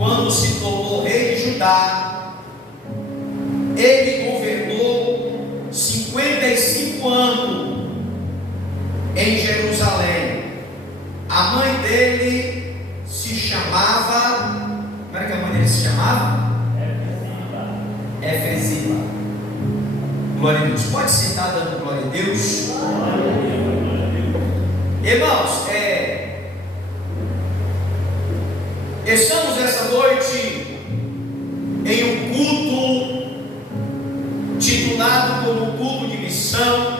quando se tornou rei de Judá, ele governou 55 anos em Jerusalém. A mãe dele se chamava, como era que a mãe dele se chamava? Efesiba. Glória a Deus. Pode sentar dando glória a Deus. Irmãos, estamos essa noite em um culto titulado como culto de missão.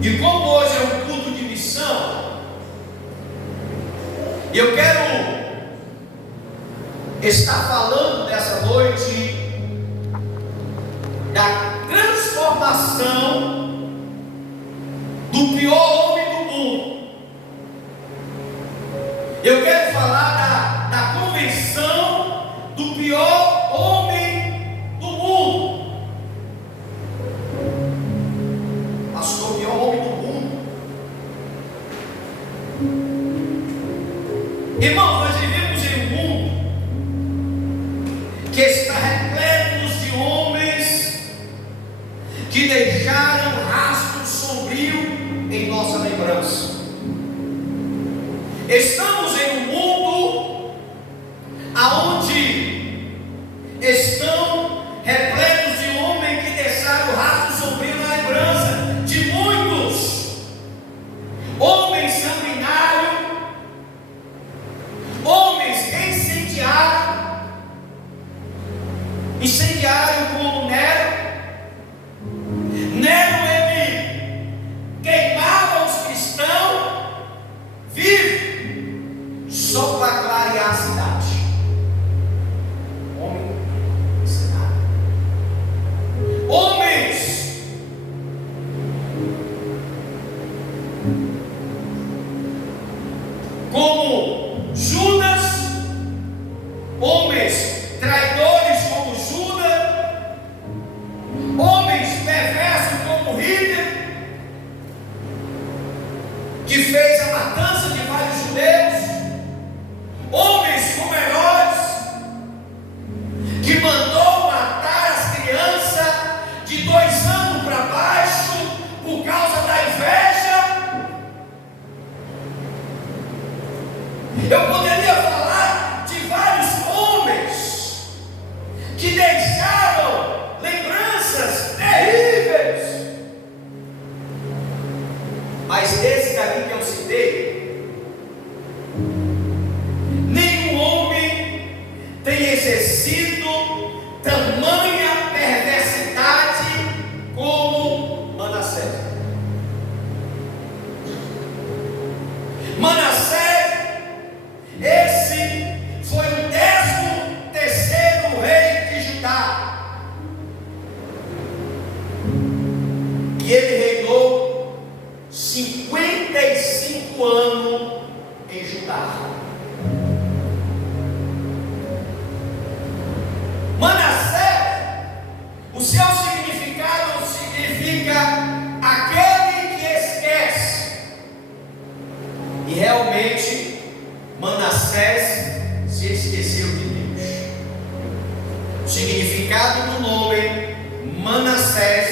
E como hoje é um culto de missão, eu quero estar falando nessa noite da transformação do pior homem do mundo. Eu quero falar da convenção do pior homem do mundo. Pastor, o pior homem do mundo. Irmãos, nós vivemos em um mundo que está repleto de homens que deixaram rastro sombrio em nossa lembrança. Estamos em um mundo aonde estão repletos de homens que deixaram rastro sombrio na lembrança de muitos homens sanguinários, homens incendiários como Nero. Ele queimava os cristãos vivos só para clarear a cidade. Homens como Judas, homens traidores como Judas, homens perversos como Hitler, que fez a matança de vários judeus, homens como Herodes, que mandou matar as crianças de 2 anos para baixo por causa da inveja. Eu poderia falar de vários homens que deixaram lembranças terríveis, mas esse daqui que eu citei, nenhum homem tem exercido tamanha perversidade como Manassés. Esse foi o 13º rei de Judá, e ele reinou 55 anos em Judá. Manassés, o seu significado significa aquele que esquece, e realmente Manassés se esqueceu de Deus. O significado do nome Manassés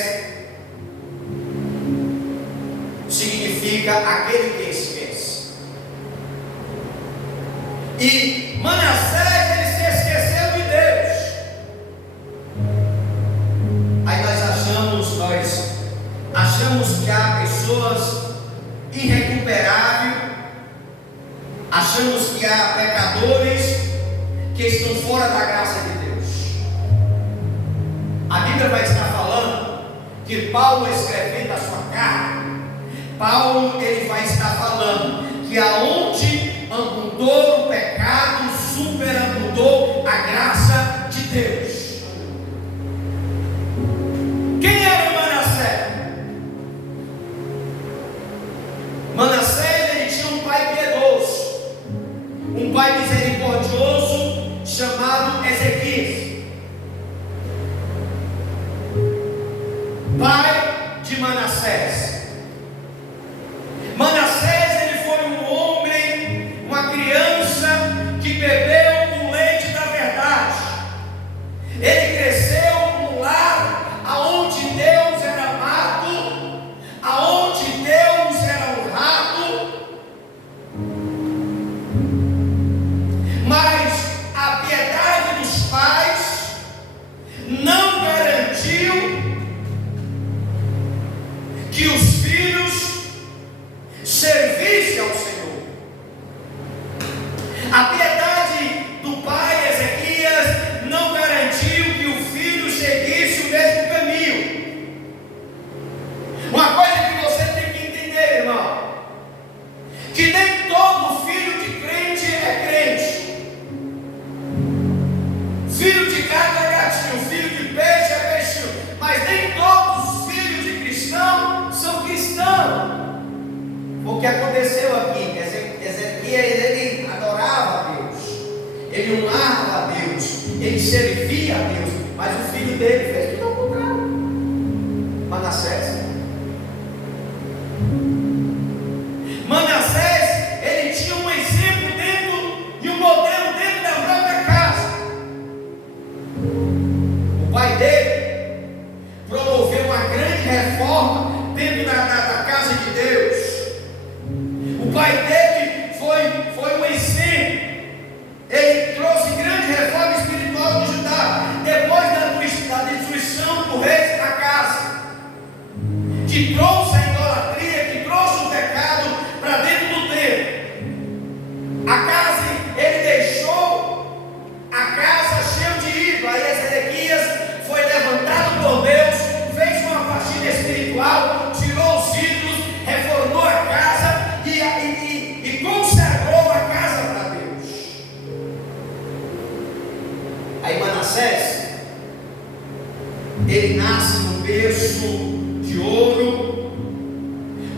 significa aquele que esquece. E Manassés, ele se esqueceu de Deus. Aí nós achamos que há pessoas irrecuperáveis. Achamos que há pecadores que estão fora da graça de Deus. A Bíblia vai estar falando que Paulo, escrevendo a sua carta, Paulo ele vai estar falando que aonde abundou o pecado, superabundou a graça de Deus. Quem era Manassés? Manassés, ele tinha um pai piedoso, um pai misericordioso chamado Ezequias, pai de Manassés. Manassés, ele foi um homem, uma criança que aconteceu aqui? Ezequias, ele adorava a Deus, ele honrava a Deus, ele servia a Deus, mas o filho dele fez tudo ao contrário. Manassés, ele tinha um exemplo dentro e um modelo dentro da própria casa. O pai dele promoveu uma grande reforma dentro da casa de Deus. O pai dele foi um exemplo. Ele trouxe grande reforma espiritual no Judá, depois da destruição do rei da casa, que trouxe a idolatria, que trouxe o pecado para dentro do templo. A casa, ele deixou a casa cheia de ídolos. Aí Ezequias foi levantado por Deus, fez uma partida espiritual, tirou os ídolos, reformou a casa e consagrou a casa para Deus. Aí Manassés, ele nasce num berço de ouro,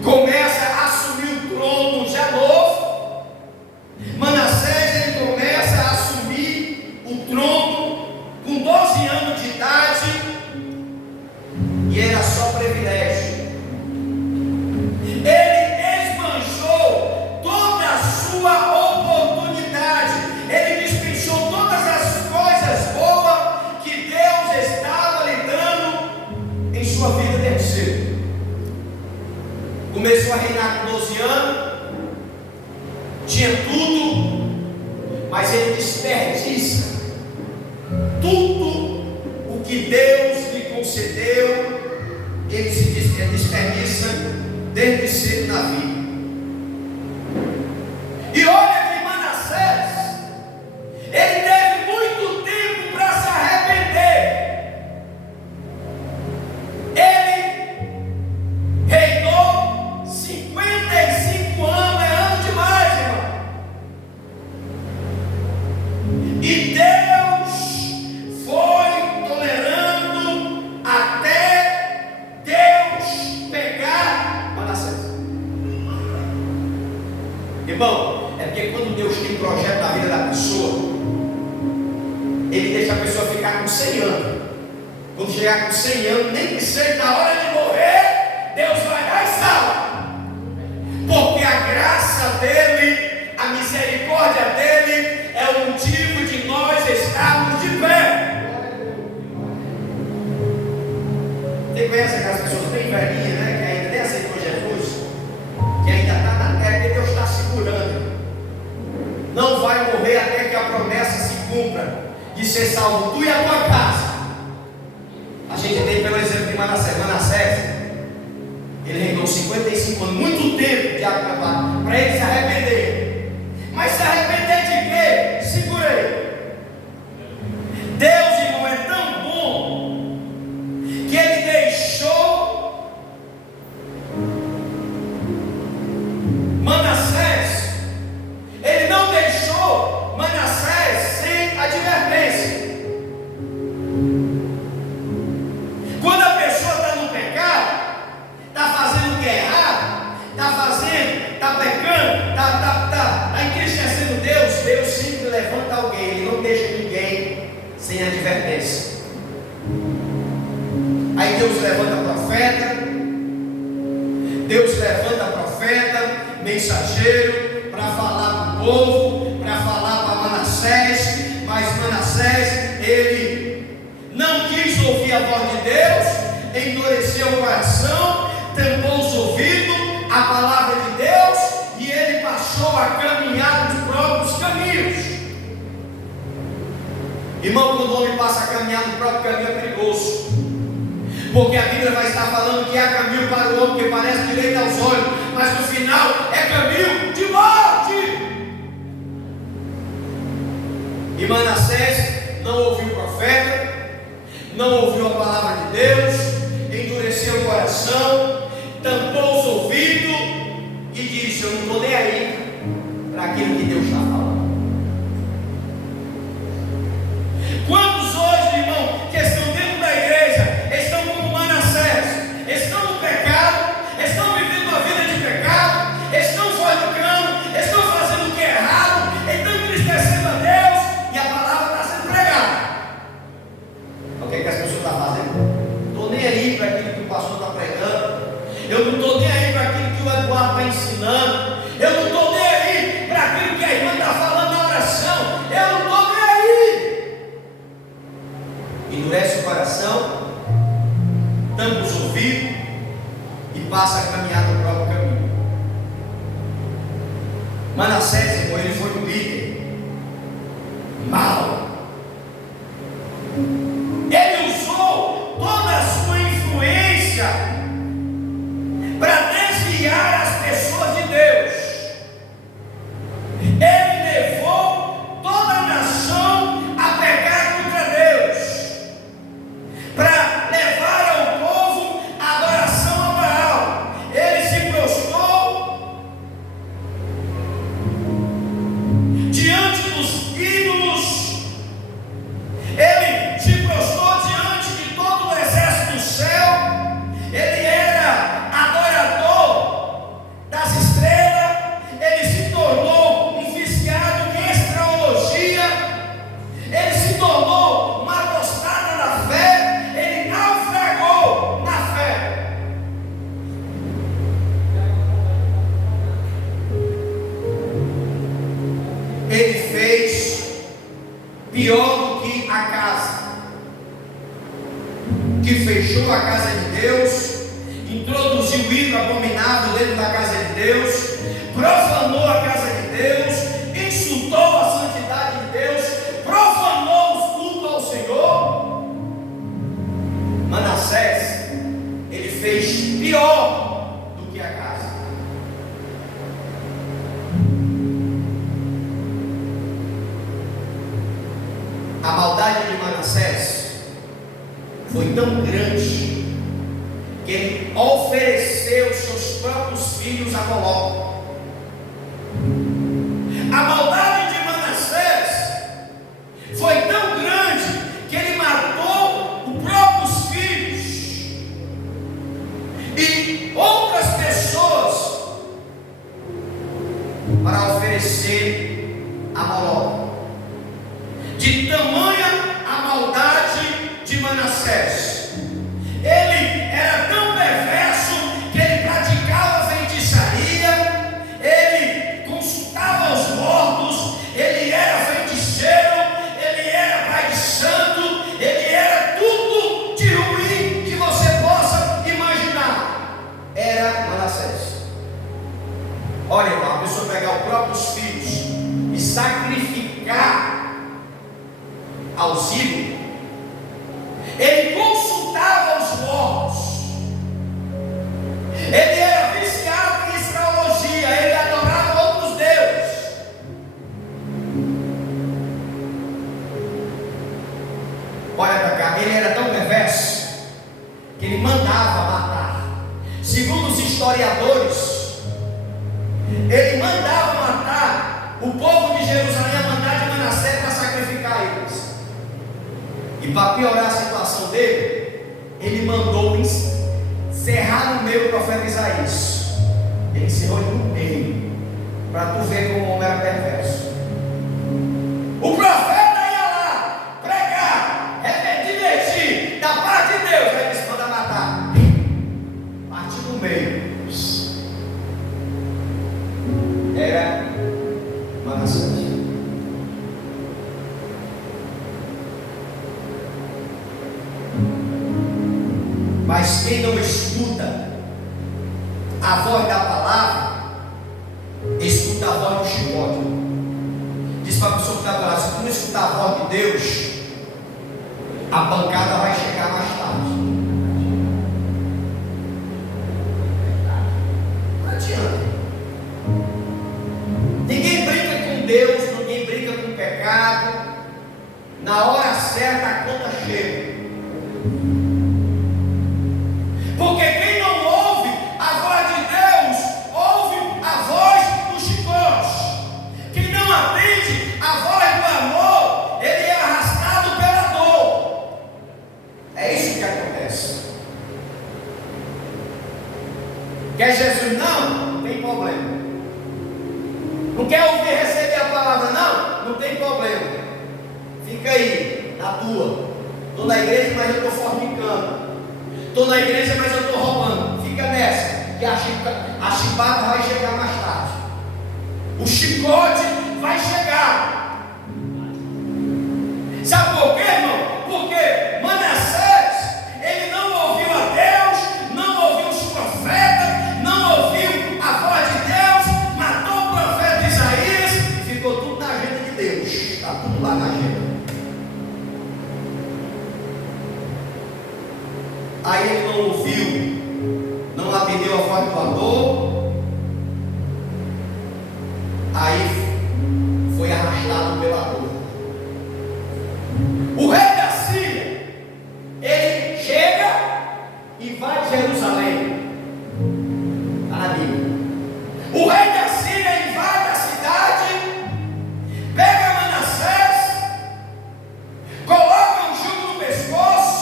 começa a assumir o trono já novo. Manassés, ele começa a assumir o trono com 12 anos de idade, e era só privilégio. Ele esbanjou toda a sua oportunidade, ele dispensou todas as coisas boas que Deus estava lhe dando em sua vida desde cedo. Começou a reinar com 12 anos, tinha tudo, mas ele desperdiça tudo o que Deus lhe concedeu. Ele se desperdiça desde cedo na vida. E olha que Manassés, ele teve muito tempo para se arrepender. Ele reinou 55 anos, é ano demais, irmão. E Deus foi tolerando até Deus pegar Manassés. Irmão, é porque quando Deus tem projeto na vida da pessoa, Ele deixa a pessoa ficar com 100 anos. Quando chegar com 100 anos, nem que seja na hora de morrer, Deus vai dar e salva. Porque a graça dEle, a misericórdia dEle, é o motivo de nós estarmos de pé. Você conhece aquelas pessoas bem velhinhas, né? Que ainda nem aceitou Jesus, que ainda está na terra, que Deus está segurando. Não vai morrer até que a promessa se cumpra de ser salvo tu e a tua casa. A gente tem pelo exemplo de Manassés. Manassés, ele reinou 55 anos, muito tempo de acabar, para ele se arrepender. Mas se arrepender de quê? Segura aí. Deus, irmão, é tão bom que ele deixou Manassés, ele não deixou Manassés sem advertência. Quando a pessoa está no pecado, está fazendo o que é errado, está pecando, está entristecendo Deus, Deus sempre levanta alguém, Ele não deixa ninguém sem advertência. Aí Deus levanta profeta, mensageiro, para falar para o povo, para falar para Manassés, mas Manassés, ele não quis ouvir a voz de Deus, endureceu o coração, tampou os ouvidos, a palavra de Deus, e ele passou a caminhar nos próprios caminhos. Irmão, quando o homem passa a caminhar no próprio caminho é perigoso, porque a Bíblia vai estar falando que há caminho para o homem que parece direito aos olhos, mas no final é caminho de morte. E Manassés não ouviu o profeta, não ouviu a palavra de Deus, endureceu o coração, tampou os ouvidos e disse: eu não estou nem aí para aquilo que Deus está falando. Quantos hoje, irmão, que estão dentro da igreja, estão como Manassés, estão no pecado, estão vivendo uma vida de pecado, estão Manassés, irmão, ele foi um líder mau. Ele usou toda a sua influência para desviar as pessoas de Deus. Ele levou toda a nação a pecar contra Deus, para levar ao povo a adoração a Baal. Ele se prostrou diante dos ídolos, ele se prostrou diante de todo o exército do céu, ele era adorador das estrelas, ele se tornou um viciado em astrologia, ele se tornou uma apostada na fé, ele naufragou na fé. Ele fez pior do que a casa, que fechou a casa de Deus, introduziu o ídolo abominável dentro da casa de Deus, profanou a casa de Deus, insultou a santidade de Deus, profanou os cultos ao Senhor. Manassés, ele fez pior do que a casa. A maldade de Manassés foi tão grande que ele ofereceu seus próprios filhos a Moloque. A maldade de Manassés foi tão grande que ele matou os próprios filhos e outras pessoas para oferecer a Moloque. De tamanha a maldade de Manassés, ele era tão perverso que ele praticava feitiçaria, ele consultava os mortos, ele era feiticeiro, ele era pai de santo, ele era tudo de ruim que você possa imaginar. Era Manassés. Olha, irmão, a pessoa pegar os próprios filhos e sacrificar aos ídolos, ele consultava os mortos, ele era viciado em astrologia, ele adorava outros deuses. Olha para cá, ele era tão perverso que ele mandava matar. Segundo os historiadores, ele mandava matar o povo de Jerusalém, a mandar de Manassés para sacrificar eles. E para piorar a situação dele, ele mandou encerrar no meio o profeta Isaías. Ele encerrou ele no meio, para tu ver como o homem era perverso. O profeta ia lá pregar, divertir da parte de Deus, aí ele se manda matar, partir no meio. Era Manassés. Mas quem não escuta a voz da palavra, escuta a voz do chicote. Diz para a pessoa que está do lado: se tu não escutar a voz de Deus, a pancada vai chegar mais tarde. Não adianta. Ninguém brinca com Deus, ninguém brinca com o pecado. Na hora certa a conta chega. Porque quem não ouve a voz de Deus, ouve a voz do chicote. Quem não atende a voz do amor, ele é arrastado pela dor. É isso que acontece. Quer Jesus? Não tem problema. Não quer ouvir, receber a palavra? Não tem problema. Fica aí, na tua. Estou na igreja, mas eu estou fornicando. Estou na igreja, mas eu estou roubando. Fica nessa, que a chibata vai chegar mais tarde. O chicote vai chegar. Sabe por quê, irmão? Porque Manassés, ele não ouviu a Deus, não ouviu os profetas, não ouviu a voz de Deus, matou o profeta Isaías. Aí ele não ouviu, não atendeu a voz do ator. Aí foi arrastado pela dor. O rei da Síria, ele chega e vai de Jerusalém. Está na Bíblia. O rei da Síria invade a cidade, pega Manassés, coloca um jugo no pescoço,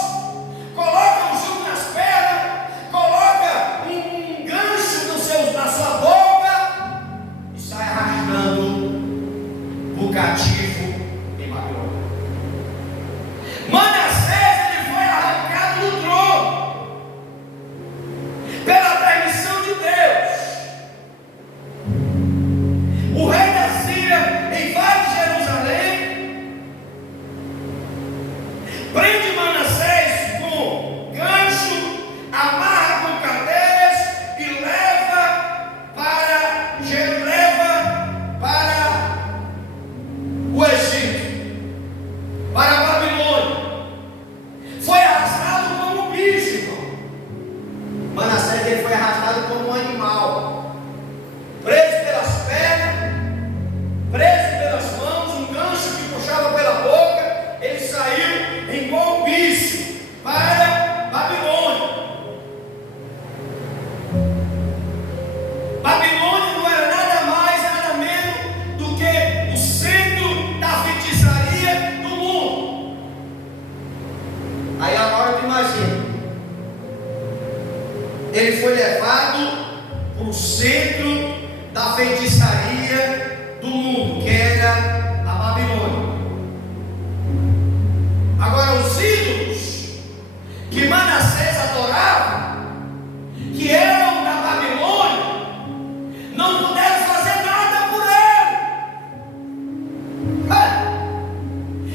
coloca um jugo nas pernas, coloca um gancho na sua boca e sai arrastando o cativo em Babilônia. Manassés, ele foi arrancado do trono pela permissão de Deus. O rei da Síria invade Jerusalém, prende Manassés com gancho, amarra com cadeias e leva para o Egito, para a Babilônia. Foi arrastado como bicho, irmão. Manassés, ele foi arrastado como um animal, preso pelas pernas, preso pelas mãos, um gancho que puxava pela boca. Ele saiu igual um bicho para Babilônia. Babilônia não era nada mais, nada menos do que o centro da feitiçaria do mundo. Aí agora tu imagina, ele foi levado para o centro da feitiçaria do mundo, que era a Babilônia. Agora os ídolos que Manassés adorava, que eram da Babilônia, não puderam fazer nada por ele.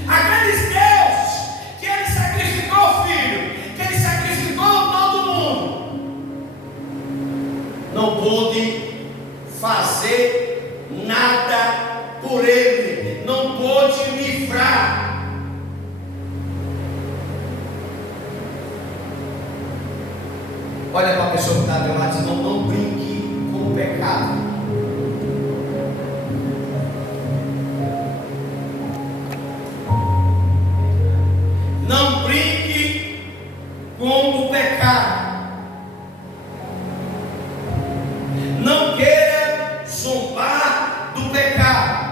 Aqueles deuses que ele sacrificou o filho, que ele sacrificou todo mundo, não pôde fazer nada por ele, não pôde livrar. Olha para a pessoa que está do lado e diz: não brinque com o pecado. Não brinque com o pecado. Não queira zombar do pecado.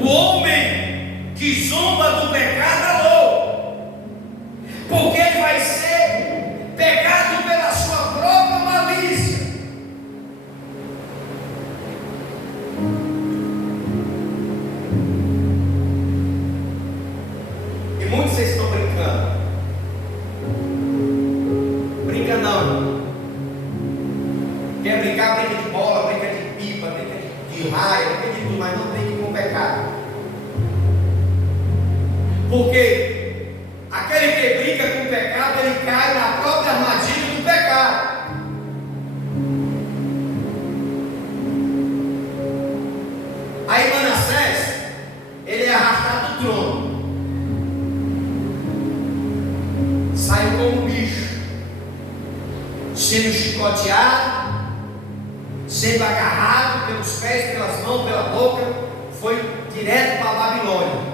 O homem que zomba do pecado é louco, porque ele vai ser pegado pela sua própria malícia. E muitos de vocês estão brincando. Brinca não. Quer brincar, brinca de bola, brinca de pipa, brinca de raia, brinca de tudo, mas não brinca com o pecado. Porque aquele que brinca com o pecado, ele cai na própria armadilha do pecado. Aí Manassés, ele é arrastado do trono, saiu como um bicho, sendo chicoteado, sendo agarrado pelos pés, pelas mãos, pela boca, foi direto para a Babilônia.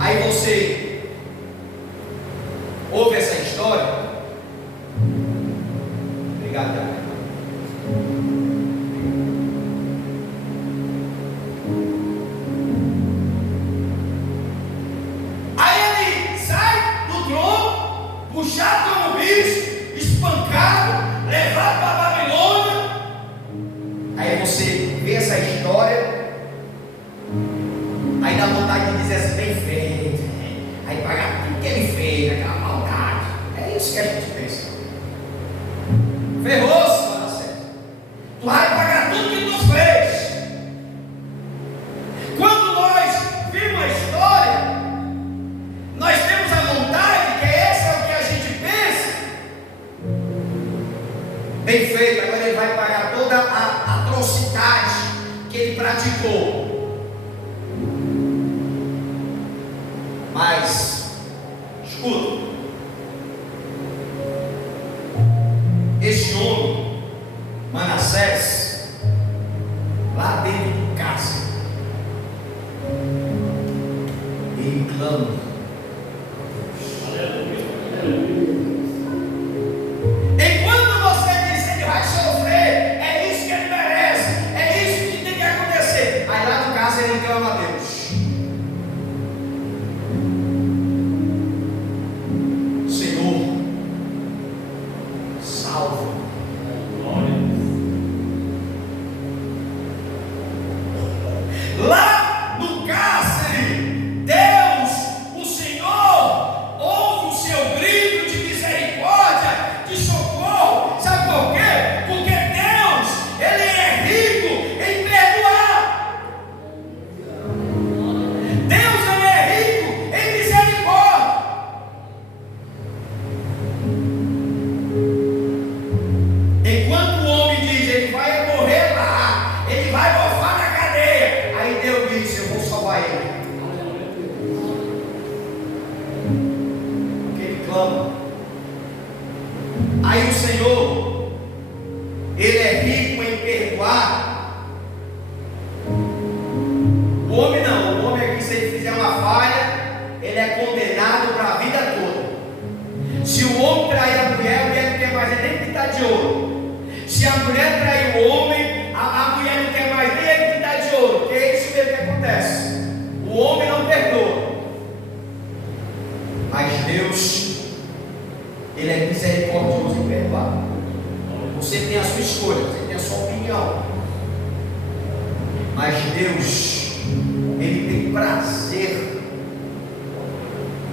Aí você ouve essa história. Obrigado, Tiago. Aí ele sai do trono, puxado como bicho, espancado, levado para a Babilônia. Aí você vê essa história, aí dá vontade de dizer assim: bem feito, aí pagar tudo que ele fez, aquela maldade. É isso que a gente pensa. Ferrou-se, Manassés. Tu vai pagar tudo que tu fez. Quando nós vimos a história, nós temos a vontade, que essa é o que a gente pensa. Bem feito, agora ele vai pagar toda a atrocidade que ele praticou. Mas, escuta, este homem, Manassés, lá dentro do cárcere, ele clama. Enquanto você diz que ele vai sofrer, é isso que ele merece, é isso que tem que acontecer. Aí lá no cárcere ele clama a Deus. Senhor, salva. Lá no cárcere, Deus, o Senhor, ouve o seu grito de misericórdia, de socorro. Sabe por quê? Porque Deus, Ele é rico em perdoar. Deus, Ele é rico em misericórdia. Enquanto o homem diz, ele vai morrer lá, ele vai mofar na cadeia, aí Deus diz, eu vou salvar ele. Porque ele clama. Aí o Senhor, Ele é rico em perdoar. O homem não, o homem aqui, se ele fizer uma falha, ele é condenado para a vida toda. Se o homem trair a mulher não quer mais nem pintar de ouro. Se a mulher trair o homem, a mulher não quer mais nem pintar de ouro, porque é isso mesmo que acontece. O homem não perdoa. Mas Deus, Ele é misericordioso em perdoar. Você tem a sua escolha, você tem a sua opinião. Mas Deus, Ele tem prazer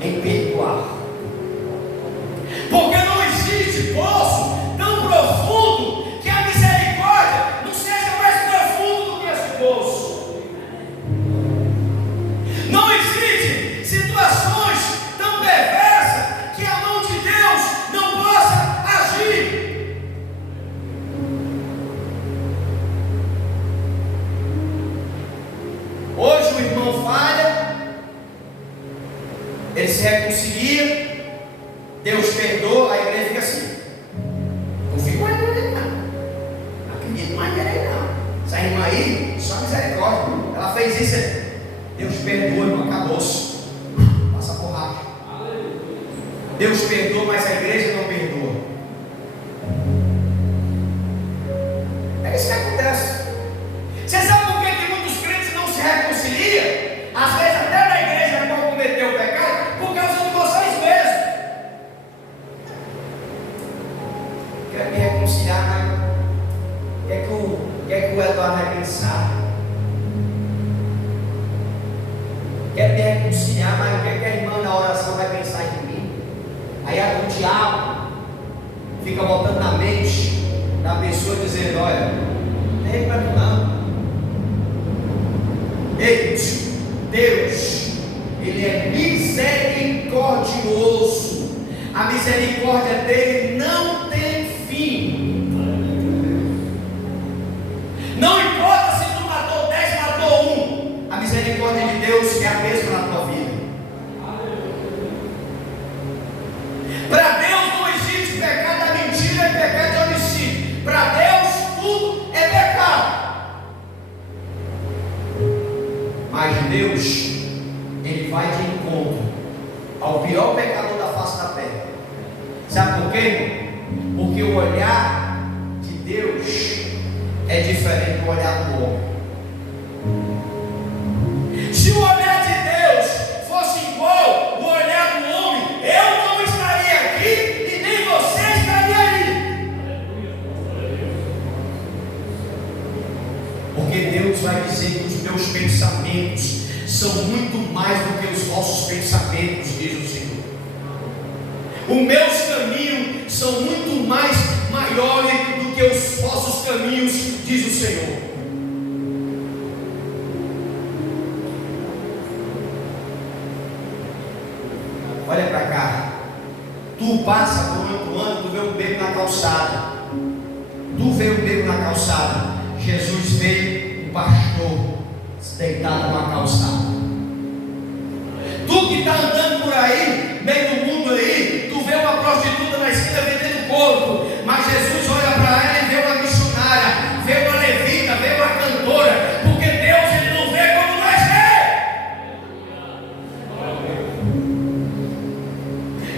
em perdoar. Porque não existe poço tão profundo que a misericórdia não seja mais profundo do que esse poço. Não existe situações tão perversas que a mão de Deus não possa agir. Hoje o irmão falha, ele se reconcilia, Deus perdoa, a igreja fica assim. Não fica mais dele não. Acredito mais dele não. Essa irmã aí, só misericórdia. Ela fez isso. Deus perdoa, irmão, acabou-se. Passa por rápido. Deus perdoa, mas a igreja não perdoa. É isso que acontece. Você sabe por que muitos crentes não se reconciliam? Às vezes até na igreja não cometeu o pecado por causa de vocês mesmos. Quero me reconciliar, mas o que é que o Eduardo vai pensar? Quero me reconciliar, mas o que é que a irmã na oração vai pensar de mim? Aí o diabo fica botando na mente da pessoa dizendo, olha, não é para tu não. Deus, Ele é misericordioso. A misericórdia dele não tem fim. Não importa se tu matou 10, matou 1. A misericórdia de Deus é a mesma na tua vida. Para Deus não existe pecado da mentira e pecado de homicídio. Para Deus tudo é pecado. Mas Deus, Ele vai de encontro ao pior pecador da face da terra. Sabe por quê? Porque o olhar de Deus é diferente do olhar do homem. Se o olhar de Deus fosse igual o olhar do homem, eu não estaria aqui e nem você estaria aí. Porque Deus vai dizer que os meus pensamentos são muito mais do que os vossos pensamentos, diz o Senhor. Os meus caminhos são muito mais maiores do que os vossos caminhos, diz o Senhor. Olha para cá. Tu passa durante o ano, tu vê um beco na calçada. Tu vê um beco na calçada. Jesus vê um pastor deitado numa calçada. Tu Tu que está andando por aí, meio do mundo aí, tu vê uma prostituta na esquina vendendo corpo, mas Jesus olha para ela e vê uma missionária, vê uma levita, vê uma cantora, porque Deus ele não vê como nós vemos.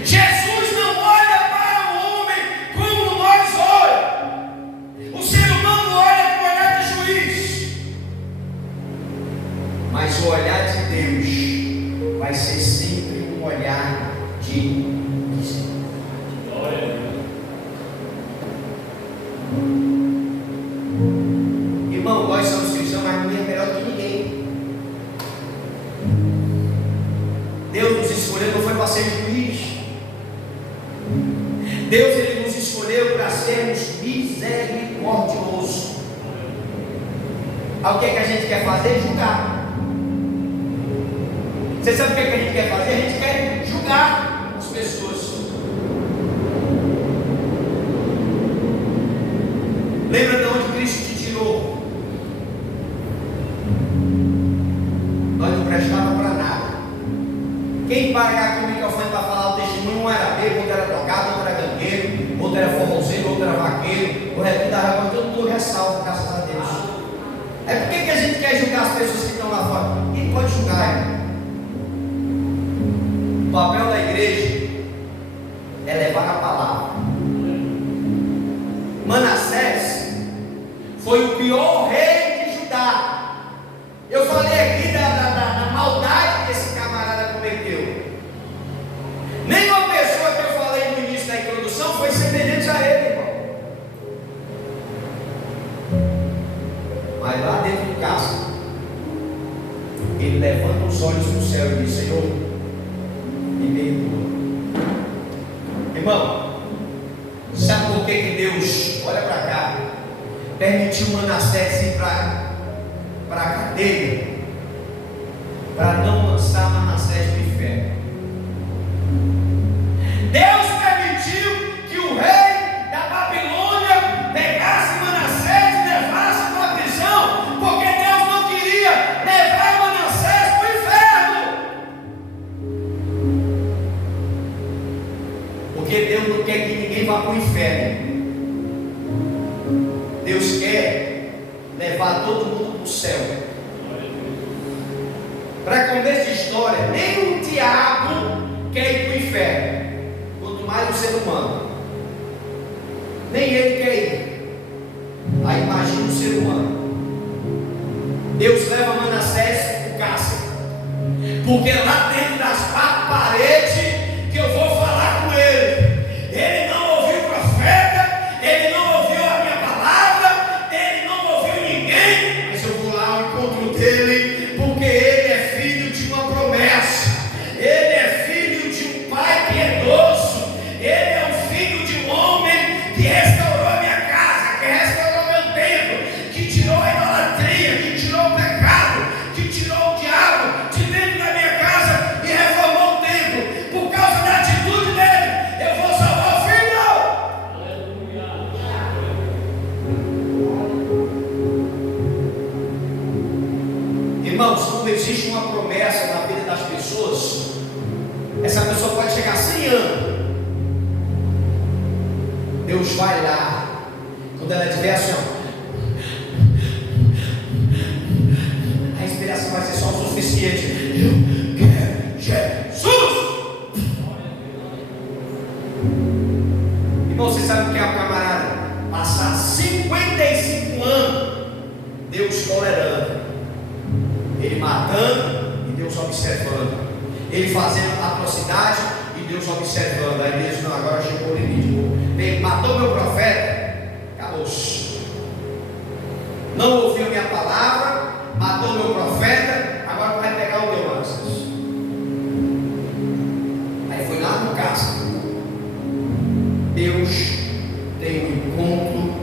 Jesus não olha para o homem como nós olhamos. O ser humano olha com o olhar de juiz, mas o olhar de Deus vai ser sempre um olhar de misericórdia. Irmão, nós somos cristãos, mas ninguém é melhor do que ninguém. Deus nos escolheu, não foi para ser juiz. Deus ele nos escolheu para sermos misericordiosos. O que é que a gente quer fazer? Julgar. Você sabe o que é que a gente quer fazer? A gente quer julgar as pessoas. Lembra de onde Cristo te tirou? Nós não prestávamos para nada. Quem pagar aqui o microfone para falar o testemunho, um era bebo, outro era tocado, outro era gangueiro, outro era forrozeiro, outro era vaqueiro, o resto da água, todo mundo ressalva, graças a Deus. É por que a gente quer julgar as pessoas que estão lá fora? Quem pode julgar, irmão? O papel da igreja é levar a palavra. Manassés foi o pior rei de Judá. Eu falei aqui da maldade que esse camarada cometeu. Nenhuma pessoa que eu falei no início da introdução foi semelhante a ele, irmão. Mas lá dentro de casa, ele levanta os olhos para o céu e diz: Senhor, me perdoa. Irmão, sabe por que Deus, olha para cá, permitiu Manassés ir para a cadeia? Para não lançar Manassés no inferno. Deus permitiu que o rei da Babilônia pegasse Manassés e levasse para a prisão, porque Deus não queria levar Manassés para o inferno. Porque Deus não quer que ninguém vá para o inferno. Deus quer levar todo mundo para o céu. Para começo de história, nem o diabo quer ir para o inferno, quanto mais o ser humano. Nem ele quer ir. Aí imagina o ser humano. Deus leva Manassés para o cárcere, porque lá dentro das quatro paredes que eu vou falar com ele. Ele não ouviu o profeta, ele não ouviu a minha palavra, ele não ouviu ninguém, mas eu vou lá ao encontro dele, porque ele é filho de uma promessa, ele é filho de um pai piedoso, ele é o filho de um homem que restaurou a minha casa, que restaurou meu templo, que tirou a idolatria, que tirou o pecado, que tirou o diabo de dentro da minha casa e reformou o templo. Por causa da atitude dele, eu vou salvar o filho. Irmãos, quando existe uma promessa na vida das pessoas, essa pessoa pode chegar a 100 anos. Deus vai lá, quando ela tiver assim, a inspiração vai ser só o suficiente. Eu quero Jesus. Irmão, você sabe o que é o camarada passar 55 anos Deus tolerando, ele matando e Deus observando, ele fazendo atrocidade e Deus observando. Aí Deus, não, agora chegou o limite. Ele matou meu profeta, acabou-se. Não ouviu minha palavra, matou meu profeta, agora vai pegar o meu Manassés. Aí foi lá no caso. Deus tem um encontro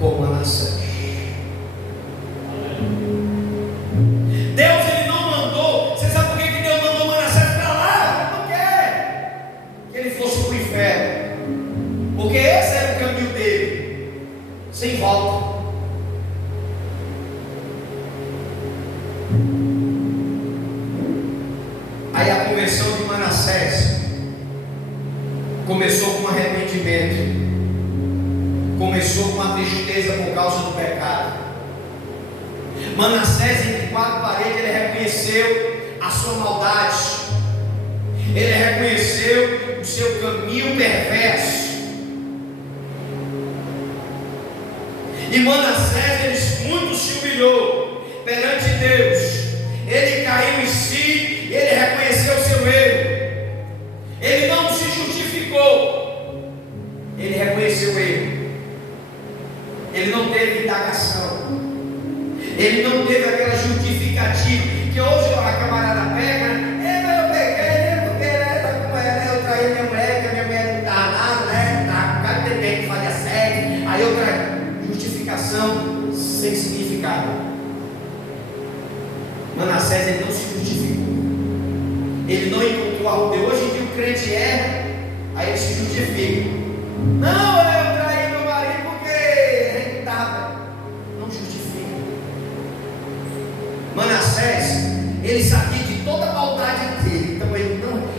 com Manassés. Deus ele não mandou. Você sabe por que Deus mandou Manassés para lá? Não quer que ele fosse para o inferno, porque esse era o caminho dele, sem volta. Aí a conversão começou com arrependimento, começou com a tristeza por causa do pecado. Manassés, entre quatro paredes, ele reconheceu a sua maldade, ele reconheceu o seu caminho perverso. E Manassés, ele muito se humilhou perante Deus, ele caiu em si, ele reconheceu o seu erro, ele não se justificou, ele reconheceu o erro, ele não teve indagação, ele não teve aquela justificativa que hoje a camarada pega, mas eu peguei, porque eu traí minha mulher, que a minha mulher não estava nada, né? Cada tempo que fazia sexo, aí outra justificação sem significado. Manassés, ele não se justificou, ele não encontrou a rua. Hoje em dia o crente erra, aí ele se justifica. Não, eu traí meu marido porque ele estava. Não justifica. Manassés, ele sabia de toda a maldade dele, então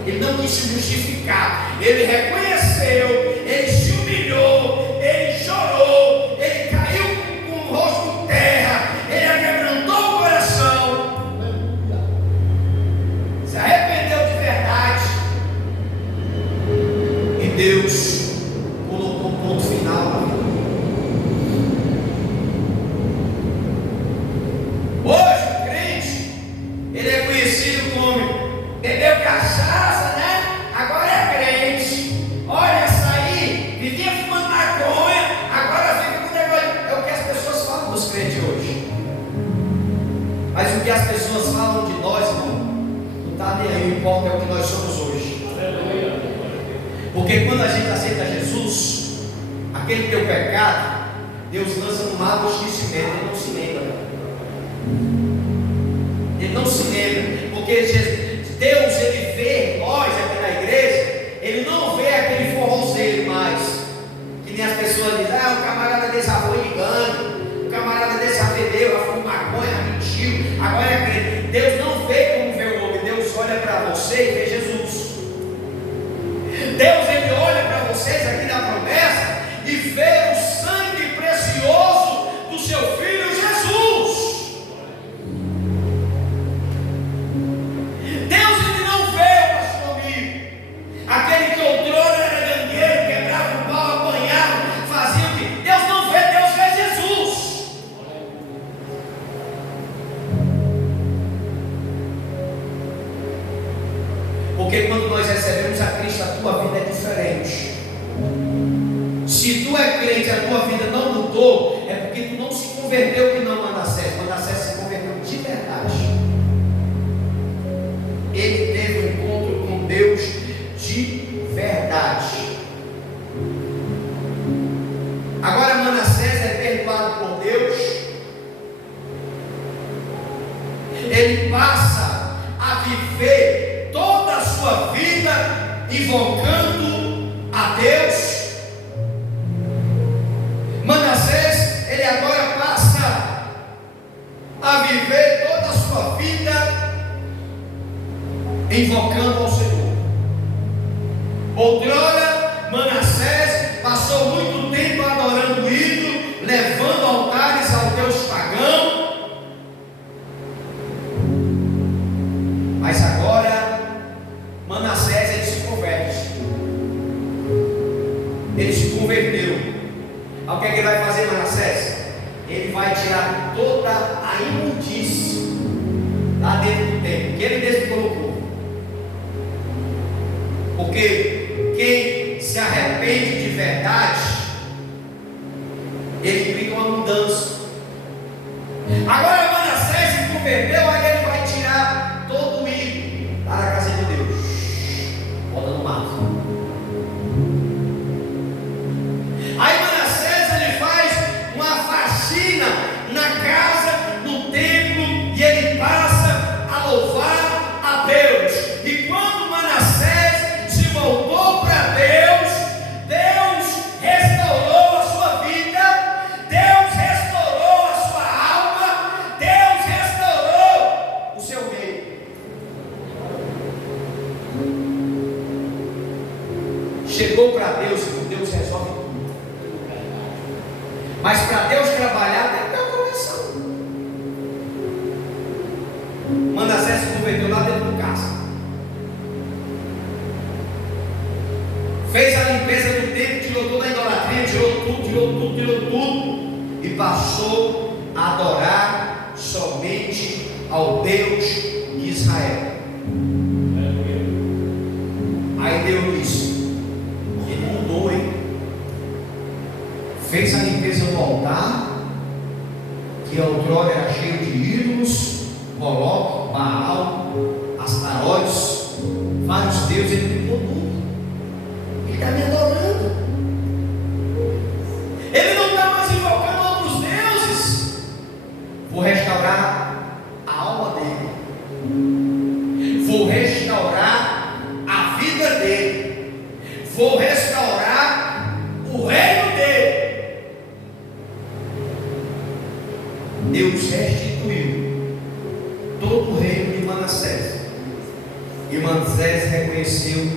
ele não quis se justificar, ele reconheceu, ele se humilhou, ele chorou, ele caiu com o rosto em terra, ele quebrantou o coração, se arrependeu de verdade, e Deus colocou um ponto final na vida. Hoje o crente, ele é conhecido como bebeu cachaça, né? Agora é crente. Olha, saí, vivia fumando maconha, agora fica com negócio. É o que as pessoas falam dos crentes hoje. Mas o que as pessoas falam de nós, irmão, não está nem aí, o importa é o que nós somos hoje. Porque quando a gente aceita Jesus, aquele teu pecado, Deus lança no mar do esquecimento, ele não se lembra. Ele não se lembra, porque Deus, ele vê nós aqui na igreja, ele não vê aquele forrozeiro mais, que nem as pessoas dizem, o camarada desse avô ligando, o camarada desse afedeu, a maconha, mentiu, agora é crente. Deus não vê como vê o homem, Deus olha para você e vê Jesus. Deus, ele olha para vocês aqui na promessa e vê o sangue precioso do seu filho Jesus. Deus, ele não vê o pastor amigo, aquele que outrora era gangueiro, quebrava o pau, apanhava, fazia o que? Deus não vê, Deus vê Jesus. Porque quando nós recebemos a Cristo, a tua vida é diferente. Se tu é crente, a tua vida não mudou, é porque tu não se converteu que não Manassés. Manassés se converteu de verdade. Ele teve um encontro com Deus de verdade. Agora Manassés é perdoado por Deus. Ele passa a viver toda a sua vida invocando a Deus. Manassés, ele agora passa a viver toda a sua vida invocando ao Senhor. Outrora, Manassés passou muito tempo adorando o ídolo, levando altares ao Deus pagão. Mas agora, Manassés, ele se converte. Ele se converteu. O que é que ele vai fazer, Manassés? Ele vai tirar toda a imundície lá dentro do templo, que ele mesmo colocou. Porque quem se arrepende de verdade, ele implica uma mudança. Agora Manassés se converteu, aí ele vai tirar todo o ídolo lá da casa de Deus, bota no mato. Aí Manassés, ele faz uma faxina na casa, no templo, e ele passa a louvar a Deus. E quando Manassés se voltou para Deus, Deus restaurou a sua vida, Deus restaurou a sua alma, Deus restaurou e passou a adorar somente ao Deus de Israel. Aí Deus disse: ele mudou, hein? Fez a limpeza do altar, que outrora era cheio de ídolos, Moloque, Baal, Astarotes, vários deuses. Ele limpou tudo. Ele está me adorando. Ele não está mais invocando outros deuses. Vou restaurar a alma dele. Vou restaurar a vida dele. Vou restaurar o reino dele. Deus restituiu todo o reino de Manassés. E Manassés reconheceu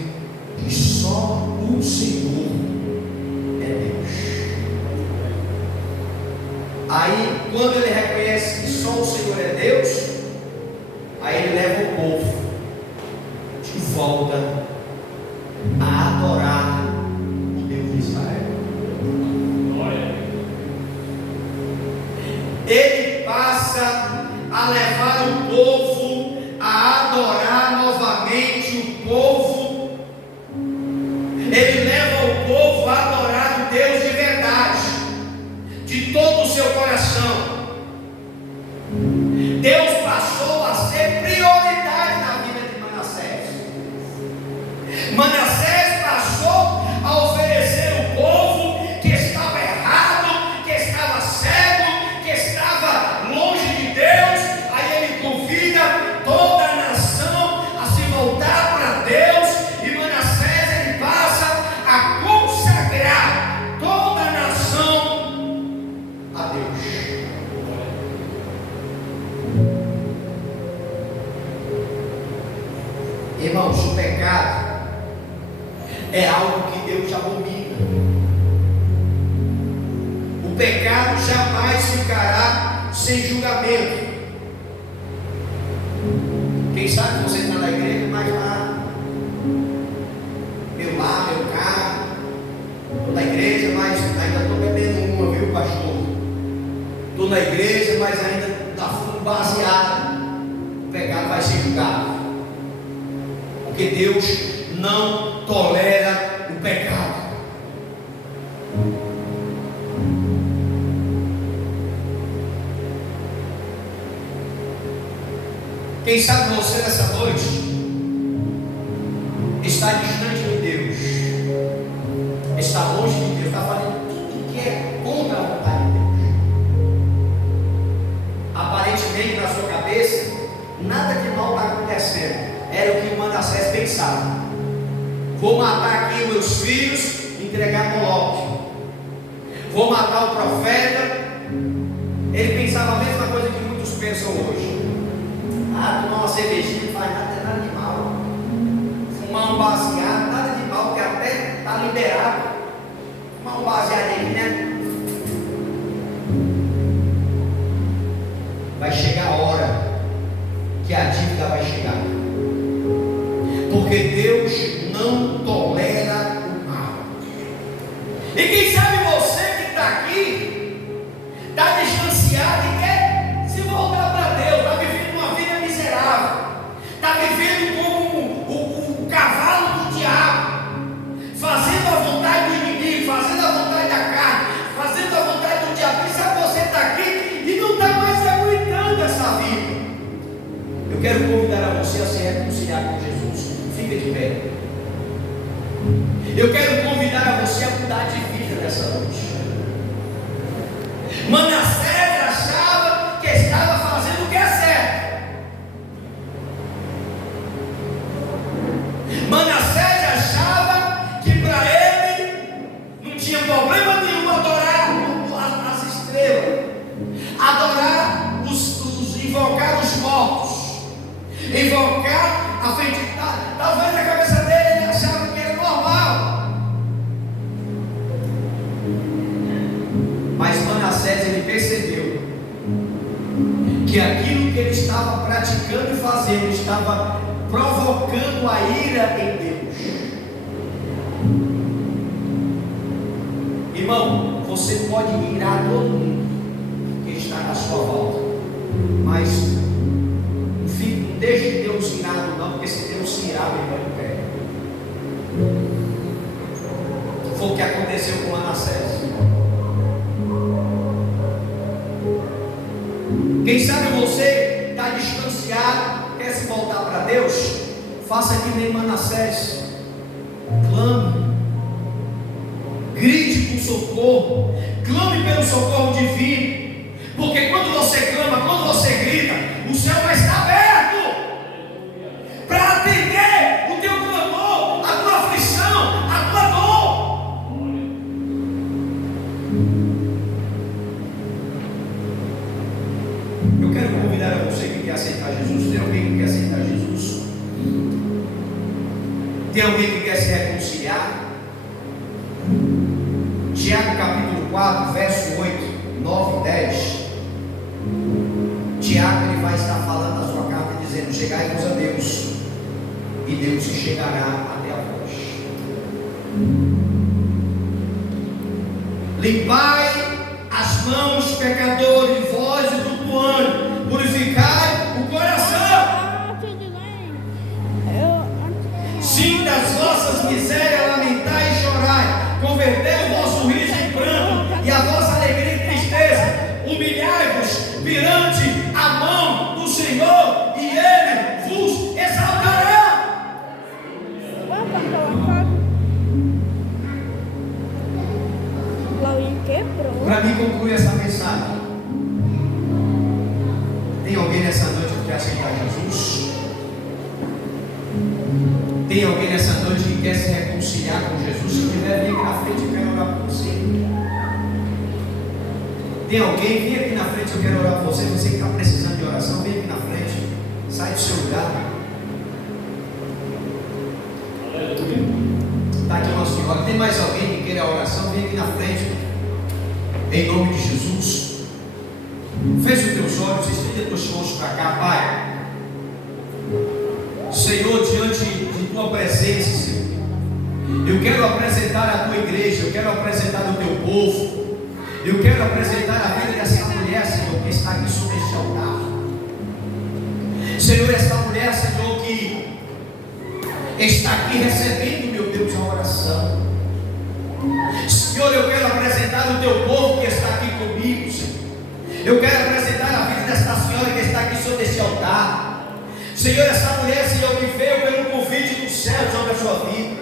que só o Senhor é Deus. Aí, quando ele reconhece que só o Senhor é Deus, aí ele leva o povo de volta a adorar o Deus de Israel. Ele passa a levar o povo a adorar novamente o povo. Ele leva o povo a adorar o Deus de verdade, de todo o seu coração. Deus passou a ser prioridade na vida de Manassés. Manassés passou a oferecer o povo que estava errado, que estava cego, que estava longe de Deus. Aí ele convida toda a nação a se voltar para Deus, e Manassés ele passa a consagrar toda a nação a Deus. Irmãos, o pecado é algo que Deus abomina. O pecado jamais ficará sem julgamento. Quem sabe você está na igreja, mas lá, meu carro, estou na igreja, mas ainda estou bebendo uma, viu, pastor? Estou na igreja, mas ainda está fundo baseado. O pecado vai ser julgado. Porque Deus não tolera o pecado. Quem sabe você nessa noite está distante de Deus, está longe de Deus, está fazendo tudo que é contra a vontade de Deus. Aparentemente na sua cabeça nada de mal está acontecendo. Era o que Manassés pensava: vou matar aqui os meus filhos, entregar Moloque, vou matar o profeta. Ele pensava a mesma coisa que muitos pensam hoje: tomar uma cervejinha não faz nada de mal, fumar um baseado, nada de mal, que até está liberado. Fumar um baseado aí, né? Vai chegar a hora que a dívida vai chegar. Porque Deus não tolera o mal. E quem sabe você que está aqui, está distanciado e quer se voltar para Deus, está vivendo uma vida miserável, está vivendo como o cavalo do diabo, fazendo a vontade do inimigo, fazendo a vontade da carne, fazendo a vontade do diabo. Quem sabe você está aqui e não está mais aguentando essa vida. Eu quero convidar a você a se reconciliar com Jesus. Fica de pé. Eu quero convidar a você a mudar de vida nessa noite. Manassés achava que estava fazendo o que é certo. Manassés achava que para ele não tinha problema nenhum adorar as estrelas, adorar invocar os mortos, invocar a feitiçaria. Talvez na cabeça dele ele achava que era normal. Mas Manassés ele percebeu que aquilo que ele estava praticando e fazendo estava provocando a ira em Deus. Irmão, você pode irar todo mundo, aconteceu com Manassés. Quem sabe você está distanciado, quer se voltar para Deus? Faça que nem Manassés. Clame, grite por socorro, clame pelo socorro divino, porque quando você clama, quando você grita, o céu vai estar aberto para atender o teu clamor, a tua aflição, a tua dor. Eu quero convidar a você que quer aceitar Jesus. Tem alguém que quer aceitar Jesus? Tem alguém que quer se reconciliar? Tiago capítulo 4, verso 8, 9 e 10. Tiago, ele vai estar falando na sua carta dizendo: chegai-vos a Deus, e Deus se chegará até a vós. Limpai as mãos, pecadores, vós e flutuando, purificai o coração. Sim, das vossas misérias lamentai e chorai, convertei o vosso riso em pranto e a vossa alegria em tristeza. Humilhai-vos perante a mão do Senhor e Ele vos exaltará. Para mim concluir essa mensagem, tem alguém nessa noite que quer aceitar Jesus? Tem alguém nessa noite que quer se reconciliar com Jesus? Se tiver, vem aqui na frente, eu quero orar por você. Tem alguém? Vem aqui na frente, eu quero orar por você. Você que está precisando de oração, vem aqui na frente. Sai do seu lugar. Está aqui uma senhora. Tem mais alguém que queira oração? Vem aqui na frente. Em nome de Jesus. Feche os teus olhos, estende os teus rostos para cá, Pai. Senhor, diante de tua presença, Senhor, eu quero apresentar a tua igreja, eu quero apresentar o teu povo, eu quero apresentar a vida dessa mulher, Senhor, que está aqui sobre este altar. Senhor, essa mulher, Senhor, que está aqui recebendo, meu Deus, a oração. Senhor, eu quero apresentar o teu povo que está aqui comigo, Senhor. Eu quero apresentar a vida desta senhora que está aqui sobre este altar. Senhor, essa mulher, Senhor, que veio pelo convite do céu sobre a sua vida.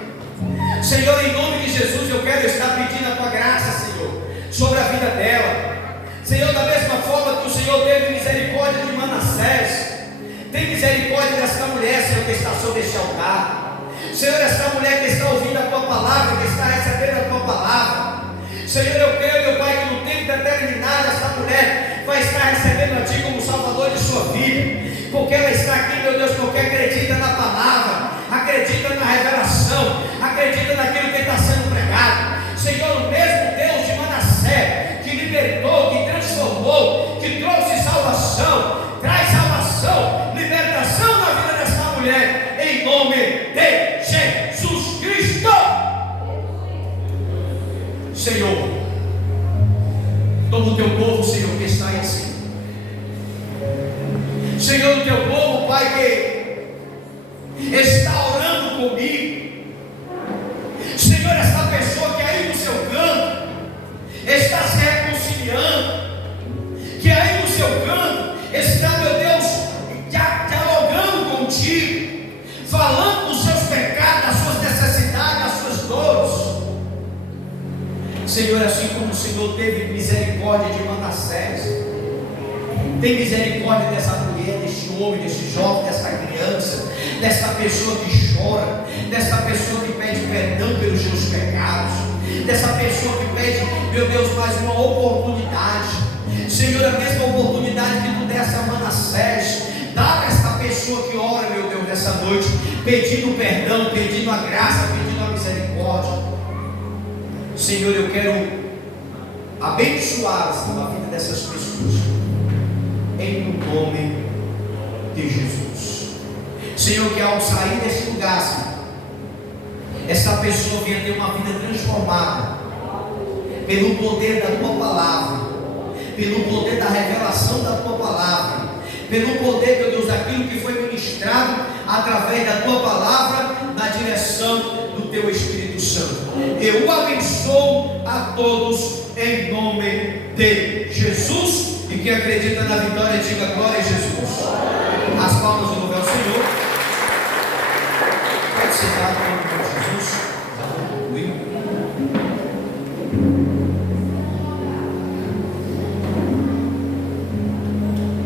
Senhor, em nome de Jesus, eu quero estar pedindo a tua graça, Senhor, sobre a vida dela. Senhor, da mesma forma que o Senhor teve misericórdia de Manassés, tem misericórdia desta mulher, Senhor, que está sobre este altar. Senhor, esta mulher que está ouvindo a tua palavra, que está recebendo a tua palavra. Senhor, eu creio, meu Pai, que no tempo determinado esta mulher vai estar recebendo a Ti como Salvador de sua vida. Porque ela está aqui, meu Deus, porque acredita na palavra, acredita na revelação, acredita naquilo que está sendo pregado. Senhor, o mesmo Deus de Manassés, que libertou, que transformou, que trouxe salvação, traz salvação, libertação na vida dessa mulher, em nome de Jesus Cristo. Senhor, toma o teu povo, Senhor, que está aí, Senhor. Senhor, o teu povo, Pai, que está orando comigo. Senhor, esta pessoa que aí no seu canto está se reconciliando, que aí no seu canto está, meu Deus, dialogando contigo, falando dos seus pecados, das suas necessidades, das suas dores. Senhor, assim como o Senhor teve misericórdia de Manassés, tem misericórdia dessa mulher, deste homem, deste jovem, dessa criança, dessa pessoa que chora, dessa pessoa que pede perdão pelos seus pecados, dessa pessoa que pede, meu Deus, mais uma oportunidade. Senhor, a mesma oportunidade que tu desse a Manassés, dá a esta pessoa que ora, meu Deus, nessa noite, pedindo perdão, pedindo a graça, pedindo a misericórdia. Senhor, eu quero abençoar, Senhor, a vida dessas pessoas, em nome de Jesus. Senhor, que ao sair deste lugar, Senhor, essa pessoa venha ter uma vida transformada pelo poder da tua palavra, pelo poder da revelação da tua palavra, pelo poder, meu Deus, daquilo que foi ministrado através da tua palavra, na direção do teu Espírito Santo. Eu o abençoo a todos em nome de Jesus. E quem acredita na vitória, diga glória a Jesus. As palmas do louvor ao Senhor. Pode sentar no nome de Jesus.